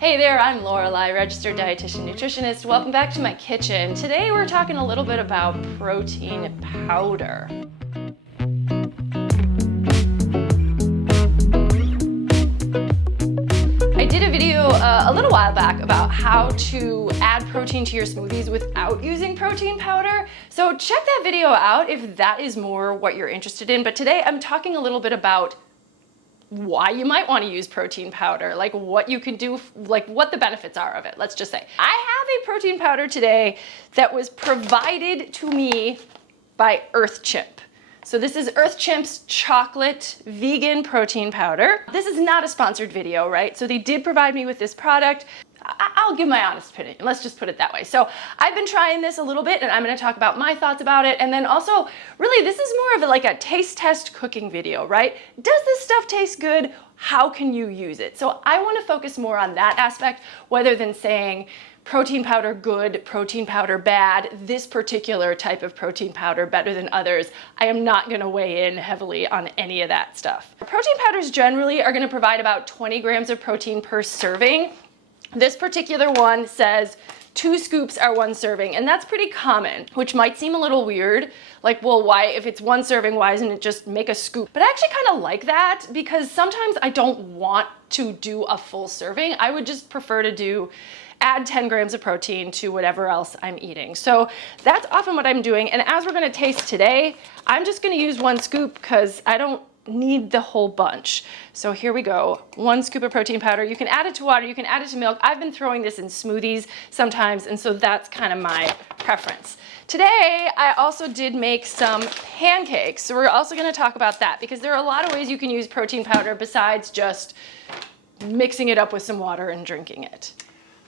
Hey there, I'm Lorelei, registered dietitian nutritionist. Welcome back to my kitchen. Today we're talking a little bit about protein powder. I did a video a little while back about how to add protein to your smoothies without using protein powder. So check that video out if that is more what you're interested in. But today I'm talking a little bit about why you might want to use protein powder, like what you can do, like what the benefits are of it. Let's just say I have a protein powder today that was provided to me by Earth Chimp. So this is Earth Chimp's chocolate vegan protein powder. This is not a sponsored video, right? So they did provide me with this product. I'll give my honest opinion. Let's just put it that way. So I've been trying this a little bit and I'm going to talk about my thoughts about it. And then also, really, this is more of like a taste test cooking video, right? Does this stuff taste good? How can you use it? So I want to focus more on that aspect rather than saying protein powder good, protein powder bad, this particular type of protein powder better than others. I am not going to weigh in heavily on any of that stuff. Protein powders generally are going to provide about 20 grams of protein per serving. This particular one says 2 scoops are 1 serving, and that's pretty common, which might seem a little weird. Like, well, why, if it's 1 serving, why doesn't it just make a scoop? But I actually kind of like that because sometimes I don't want to do a full serving. I would just prefer to add 10 grams of protein to whatever else I'm eating. So that's often what I'm doing. And as we're gonna taste today, I'm just gonna use 1 scoop because I don't need the whole bunch. So here we go. 1 scoop of protein powder. You can add it to water, you can add it to milk. I've been throwing this in smoothies sometimes, and so that's kind of my preference. Today, I also did make some pancakes. So we're also gonna talk about that because there are a lot of ways you can use protein powder besides just mixing it up with some water and drinking it.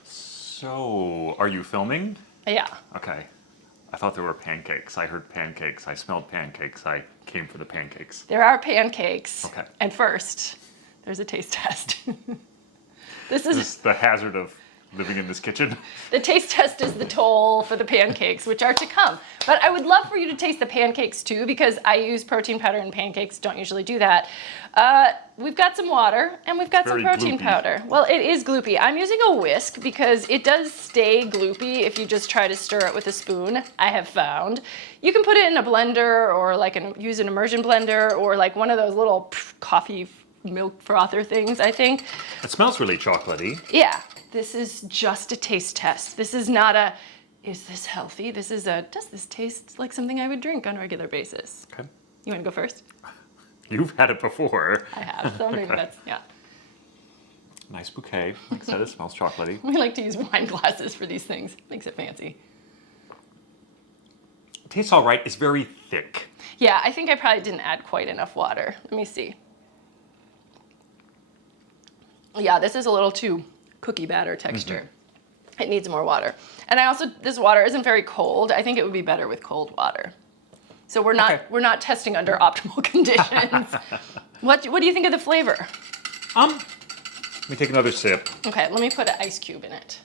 So, are you filming? Yeah. Okay. I thought there were pancakes. I heard pancakes. I smelled pancakes. I came for the pancakes. There are pancakes. Okay. And first, there's a taste test. This is the hazard of living in this kitchen. The taste test is the toll for the pancakes, which are to come. But I would love for you to taste the pancakes too, because I use protein powder in pancakes, don't usually do that. We've got some water and we've got some protein powder. Well, it is gloopy. I'm using a whisk because it does stay gloopy if you just try to stir it with a spoon, I have found. You can put it in a blender or use an immersion blender or like one of those little coffee milk frother things, I think. It smells really chocolatey. Yeah. This is just a taste test. This is not a, is this healthy? This is a, does this taste like something I would drink on a regular basis? Okay. You want to go first? You've had it before. I have, so maybe Okay. that's, yeah. Nice bouquet. Like I said, it smells chocolatey. We like to use wine glasses for these things. Makes it fancy. It tastes all right. It's very thick. Yeah, I think I probably didn't add quite enough water. Let me see. Yeah, this is a little too cookie batter texture. Mm-hmm. It needs more water. And this water isn't very cold. I think it would be better with cold water. So we're not testing under optimal conditions. What do you think of the flavor? Let me take another sip. Okay, let me put an ice cube in it.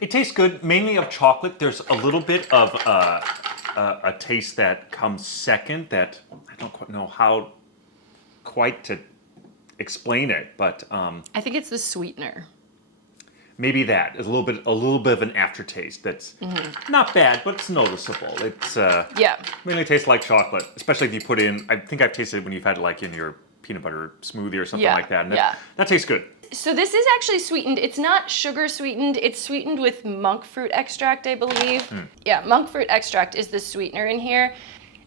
It tastes good, mainly of chocolate. There's a little bit of a taste that comes second that I don't quite know how quite to explain it, but I think it's the sweetener. maybe that is a little bit of an aftertaste that's not bad, but it's noticeable. It's mainly tastes like chocolate, especially if you put in. I think I've tasted it when you've had it like in your peanut butter smoothie or something like that, and that tastes good. So this is actually sweetened. It's not sugar sweetened. It's sweetened with monk fruit extract, I believe. Yeah, monk fruit extract is the sweetener in here.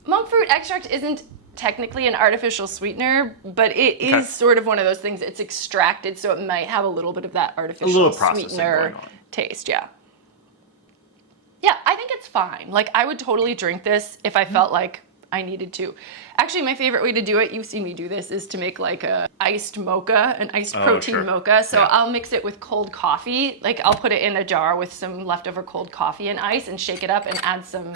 Monk fruit extract isn't technically an artificial sweetener, but it is sort of one of those things. It's extracted, so it might have a little bit of that artificial sweetener taste. Yeah. Yeah, I think it's fine. Like, I would totally drink this if I felt like I needed to. Actually, my favorite way to do it, you've seen me do this, is to make like a iced mocha, an iced protein mocha. So I'll mix it with cold coffee. Like, I'll put it in a jar with some leftover cold coffee and ice and shake it up and add some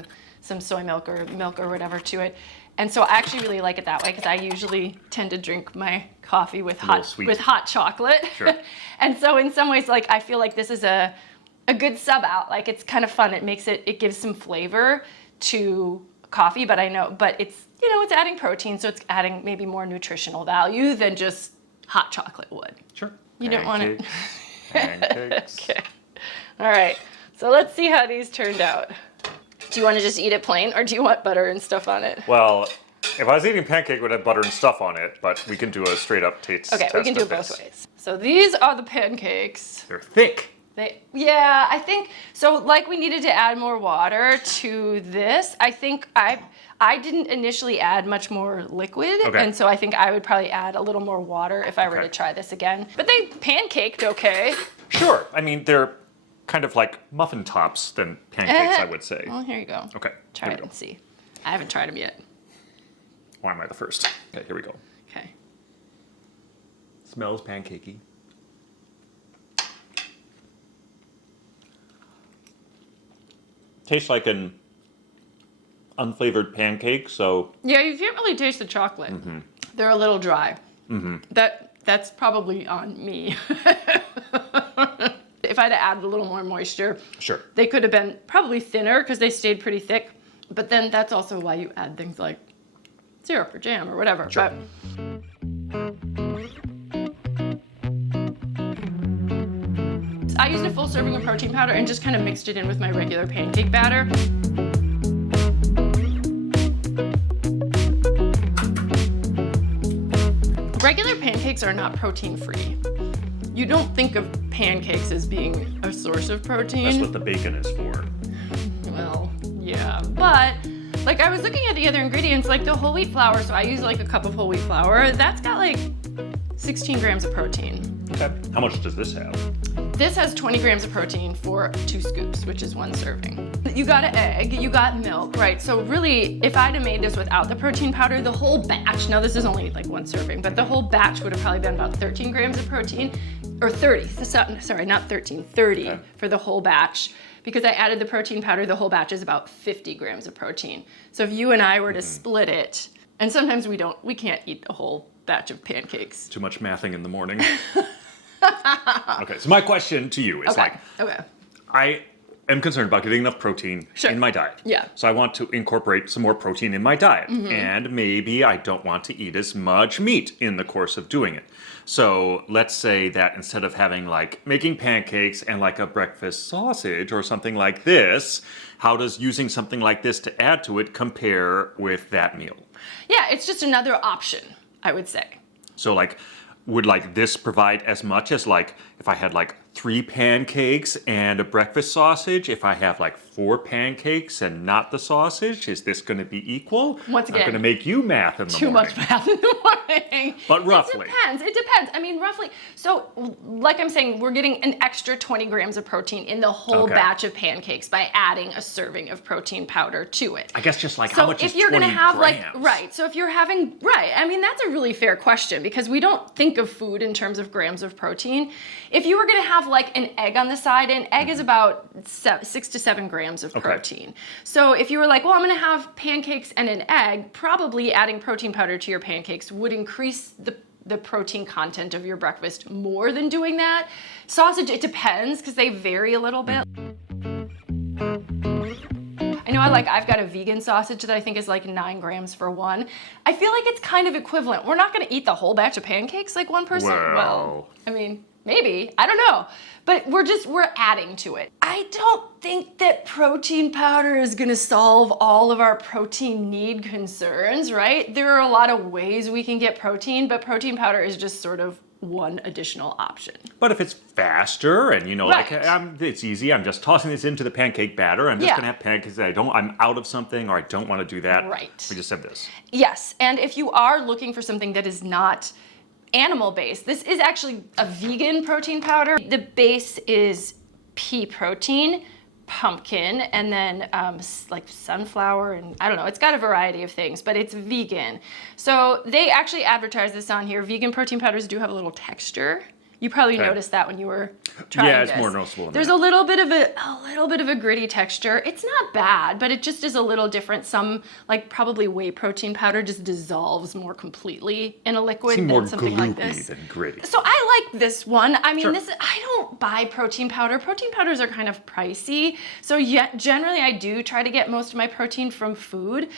soy milk or whatever to it. And so I actually really like it that way because I usually tend to drink my coffee with hot chocolate. Sure. And so in some ways, like, I feel like this is a good sub out. Like, it's kind of fun. It gives some flavor to coffee, but it's, you know, it's adding protein, so it's adding maybe more nutritional value than just hot chocolate would. Sure. You don't want it. Pancakes. Okay. All right. So let's see how these turned out. Do you want to just eat it plain, or do you want butter and stuff on it? Well, if I was eating pancake, it would have butter and stuff on it, but we can do a straight up taste Okay, test we can do of it both this. ways. So these are the pancakes. They're thick. Yeah, I think so. Like we needed to add more water to this. I think I didn't initially add much more liquid, and so I think I would probably add a little more water if I were to try this again. But they pancaked okay. Sure. I mean, they're kind of like muffin tops than pancakes, I would say. Well, here you go. Okay. Try it and see. I haven't tried them yet. Why am I the first? Okay, here we go. Okay. Smells pancakey. Tastes like an unflavored pancake, so... Yeah, you can't really taste the chocolate. Mm-hmm. They're a little dry. Mm-hmm. That's probably on me. If I'd added a little more moisture, sure, they could have been probably thinner because they stayed pretty thick. But then that's also why you add things like syrup or jam or whatever. Sure. I used a full serving of protein powder and just kind of mixed it in with my regular pancake batter. Regular pancakes are not protein free. You don't think of pancakes as being a source of protein. That's what the bacon is for. Well, yeah, but like I was looking at the other ingredients, like the whole wheat flour, so I use like a cup of whole wheat flour. That's got like 16 grams of protein. Okay. How much does this have? This has 20 grams of protein for 2 scoops, which is 1 serving. You got an egg, you got milk, right? So really, if I'd have made this without the protein powder, the whole batch, now this is only like 1 serving, but the whole batch would have probably been about 13 grams of protein, or 30, sorry, not 13, 30 for the whole batch. Because I added the protein powder, the whole batch is about 50 grams of protein. So if you and I were to split it, and sometimes we can't eat the whole batch of pancakes. Too much mathing in the morning. Okay, so my question to you is I am concerned about getting enough protein in my diet. Yeah. So I want to incorporate some more protein in my diet. Mm-hmm. And maybe I don't want to eat as much meat in the course of doing it. So let's say that instead of having like making pancakes and like a breakfast sausage or something like this, how does using something like this to add to it compare with that meal? Yeah, it's just another option, I would say. So like, would like this provide as much as like if I had like 3 pancakes and a breakfast sausage? If I have like 4 pancakes and not the sausage, is this going to be equal? Once again, I'm going to make you math in the morning. morning. Too much math in the morning. But roughly. It depends. I mean, roughly. So like I'm saying, we're getting an extra 20 grams of protein in the whole batch of pancakes by adding a serving of protein powder to it. I guess just like how much is 20 grams? So if you're going to have so if you're having, I mean, that's a really fair question because we don't think of food in terms of grams of protein. If you were going to have like an egg on the side, an egg is about 6 to 7 grams of protein. So if you were like, well, I'm going to have pancakes and an egg, probably adding protein powder to your pancakes would increase the protein content of your breakfast more than doing that. Sausage, it depends because they vary a little bit. I know I've got a vegan sausage that I think is like 9 grams for one. I feel like it's kind of equivalent. We're not going to eat the whole batch of pancakes like one person. Well, I mean, maybe, I don't know. But we're adding to it. I don't think that protein powder is gonna solve all of our protein need concerns, right? There are a lot of ways we can get protein, but protein powder is just sort of one additional option. But if it's faster and it's easy, I'm just tossing this into the pancake batter, I'm just gonna have pancakes that I'm out of something or I don't wanna do that. Right. We just have this. Yes, and if you are looking for something that is not animal-based. This is actually a vegan protein powder. The base is pea protein, pumpkin, and then like sunflower, and I don't know, it's got a variety of things, but it's vegan. So they actually advertise this on here. Vegan protein powders do have a little texture You probably Okay. noticed that when you were trying Yeah, it's this. more noticeable in There's that. a little bit of a gritty texture. It's not bad, but it just is a little different. Some, like probably whey protein powder, just dissolves more completely in a liquid Seem than more something like gloopy this. than gritty. So I like this one. I mean, Sure. I don't buy protein powder. Protein powders are kind of pricey. So generally I do try to get most of my protein from food.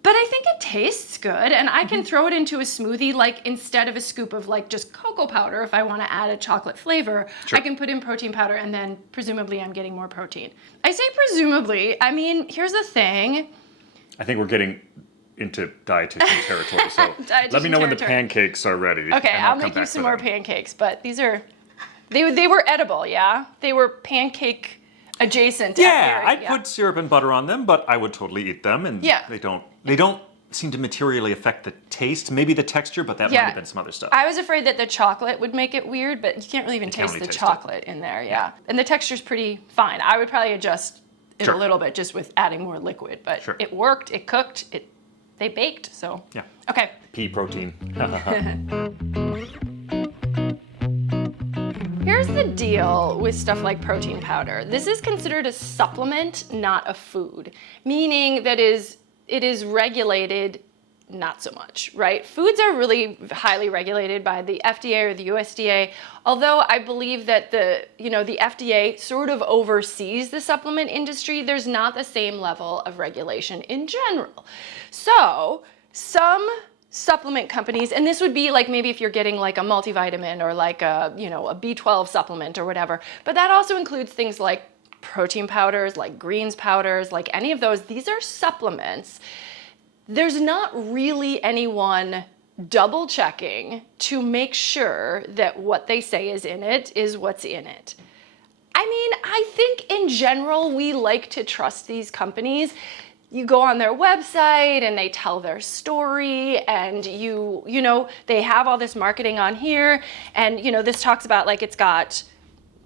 But I think it tastes good, and I can throw it into a smoothie, like instead of a scoop of like just cocoa powder, if I want to add a chocolate flavor, Sure. I can put in protein powder, and then presumably I'm getting more protein. I say presumably, I mean, here's the thing. I think we're getting into dietitian territory, so let me know when the territory. pancakes are ready. Okay, and I'll come make you back some for more them. pancakes, but these are, they were edible, yeah? They were pancake adjacent. Yeah, at I'd put syrup and butter on them, but I would totally eat them, and Yeah. they don't seem to materially affect the taste, maybe the texture, but that might have been some other stuff. I was afraid that the chocolate would make it weird, but you can't really even taste only the taste it. chocolate in there, yeah. And the texture's pretty fine. I would probably adjust it Sure. a little bit just with adding more liquid, but Sure. it worked, it cooked, they baked, so. Yeah. Okay. Pea protein. Here's the deal with stuff like protein powder. This is considered a supplement, not a food, meaning that it is regulated not so much, right? Foods are really highly regulated by the FDA or the USDA, although I believe that the FDA sort of oversees the supplement industry. There's not the same level of regulation in general. So some supplement companies, and this would be like maybe if you're getting like a multivitamin or like a B12 supplement or whatever, but that also includes things like protein powders, like greens powders, like any of those. These are supplements. There's not really anyone double checking to make sure that what they say is in it is what's in it. I mean, I think in general, we like to trust these companies. You go on their website and they tell their story, and they have all this marketing on here, and this talks about like it's got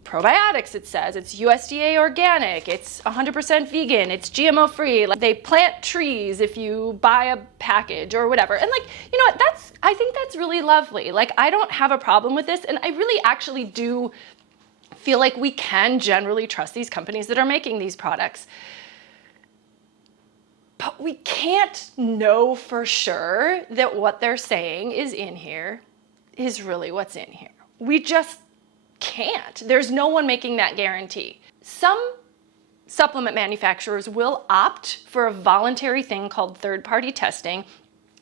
probiotics, it says it's USDA organic, it's 100% vegan, it's GMO free, like they plant trees if you buy a package or whatever. And like, I think that's really lovely. Like, I don't have a problem with this, and I really actually do feel like we can generally trust these companies that are making these products. But we can't know for sure that what they're saying is in here is really what's in here. We just can't. There's no one making that guarantee. Some supplement manufacturers will opt for a voluntary thing called third-party testing,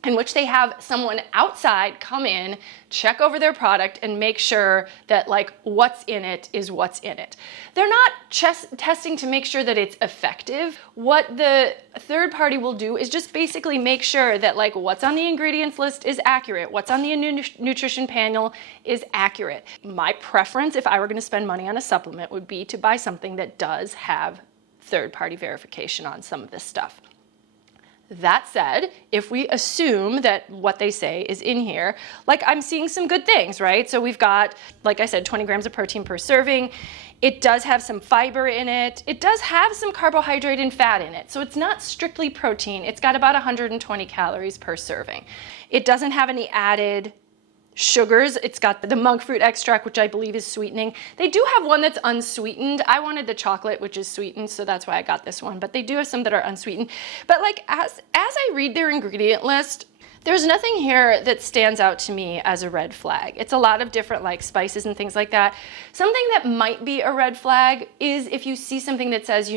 in which they have someone outside come in, check over their product, and make sure that like what's in it is what's in it. They're not testing to make sure that it's effective. What the third party will do is just basically make sure that like what's on the ingredients list is accurate, what's on the nutrition panel is accurate. My preference, if I were going to spend money on a supplement, would be to buy something that does have third-party verification on some of this stuff. That said, if we assume that what they say is in here, like I'm seeing some good things, right? So we've got, like I said, 20 grams of protein per serving. It does have some fiber in it. It does have some carbohydrate and fat in it. So it's not strictly protein. It's got about 120 calories per serving. It doesn't have any added sugars. It's got the monk fruit extract, which I believe is sweetening. They do have one that's unsweetened. I wanted the chocolate, which is sweetened, so that's why I got this one. But they do have some that are unsweetened. But like as I read their ingredient list, there's nothing here that stands out to me as a red flag. It's a lot of different like spices and things like that. Something that might be a red flag is if you see something that says,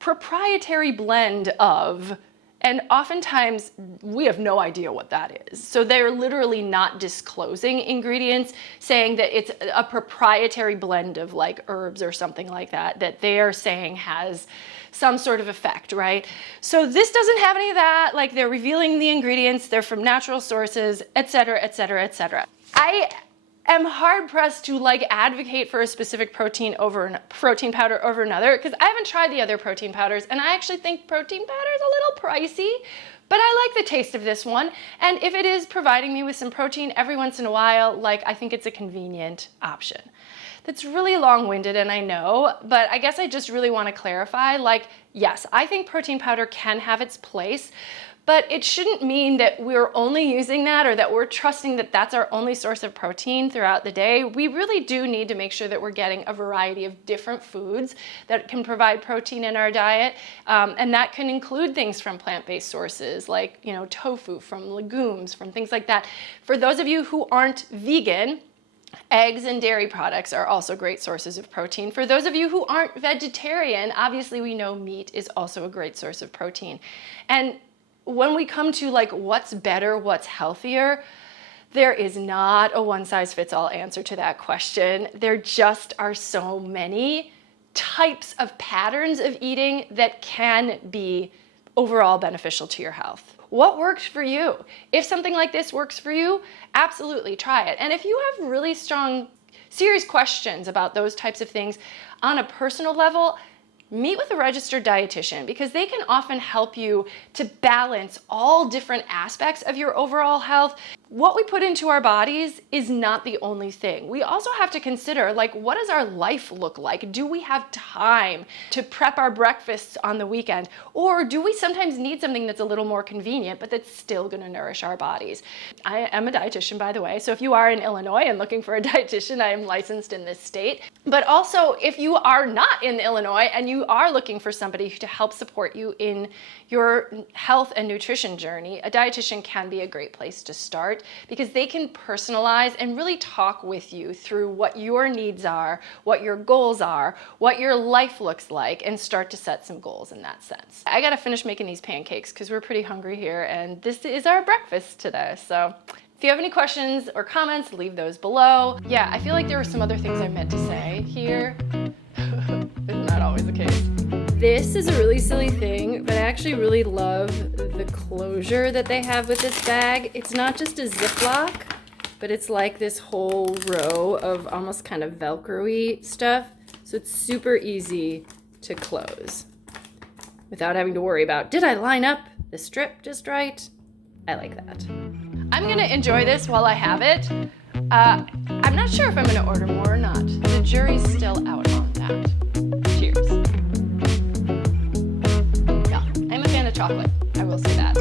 proprietary blend of. And oftentimes, we have no idea what that is. So they're literally not disclosing ingredients, saying that it's a proprietary blend of like herbs or something like that they are saying has some sort of effect, right? So this doesn't have any of that. Like they're revealing the ingredients, they're from natural sources, et cetera, et cetera, et cetera. I am hard pressed to like advocate for a specific protein powder over another, because I haven't tried the other protein powders, and I actually think protein powder is a little pricey, but I like the taste of this one. And if it is providing me with some protein every once in a while, like I think it's a convenient option. That's really long-winded, and I know, but I guess I just really want to clarify, like, yes, I think protein powder can have its place, but it shouldn't mean that we're only using that or that we're trusting that that's our only source of protein throughout the day. We really do need to make sure that we're getting a variety of different foods that can provide protein in our diet, and that can include things from plant-based sources like, you know, tofu, from legumes, from things like that. For those of you who aren't vegan, eggs and dairy products are also great sources of protein. For those of you who aren't vegetarian, obviously we know meat is also a great source of protein. And when we come to like what's better, what's healthier, there is not a one-size-fits-all answer to that question. There just are so many types of patterns of eating that can be overall beneficial to your health. What works for you? If something like this works for you, absolutely try it. And if you have really strong, serious questions about those types of things on a personal level, meet with a registered dietitian, because they can often help you to balance all different aspects of your overall health. What we put into our bodies is not the only thing. We also have to consider, like, what does our life look like? Do we have time to prep our breakfasts on the weekend? Or do we sometimes need something that's a little more convenient, but that's still gonna nourish our bodies? I am a dietitian, by the way, so if you are in Illinois and looking for a dietitian, I am licensed in this state. But also, if you are not in Illinois and you are looking for somebody to help support you in your health and nutrition journey, a dietitian can be a great place to start, because they can personalize and really talk with you through what your needs are, what your goals are, what your life looks like, and start to set some goals in that sense. I gotta finish making these pancakes because we're pretty hungry here, and this is our breakfast today. So if you have any questions or comments, leave those below. Yeah, I feel like there were some other things I meant to say here. It's not always the case. This is a really silly thing, but I actually really love the closure that they have with this bag. It's not just a Ziploc, but it's like this whole row of almost kind of Velcro-y stuff. So it's super easy to close without having to worry about, did I line up the strip just right? I like that. I'm gonna enjoy this while I have it. I'm not sure if I'm gonna order more or not. The jury's still out on that. Cheers. Yeah, I'm a fan of chocolate, I will say that.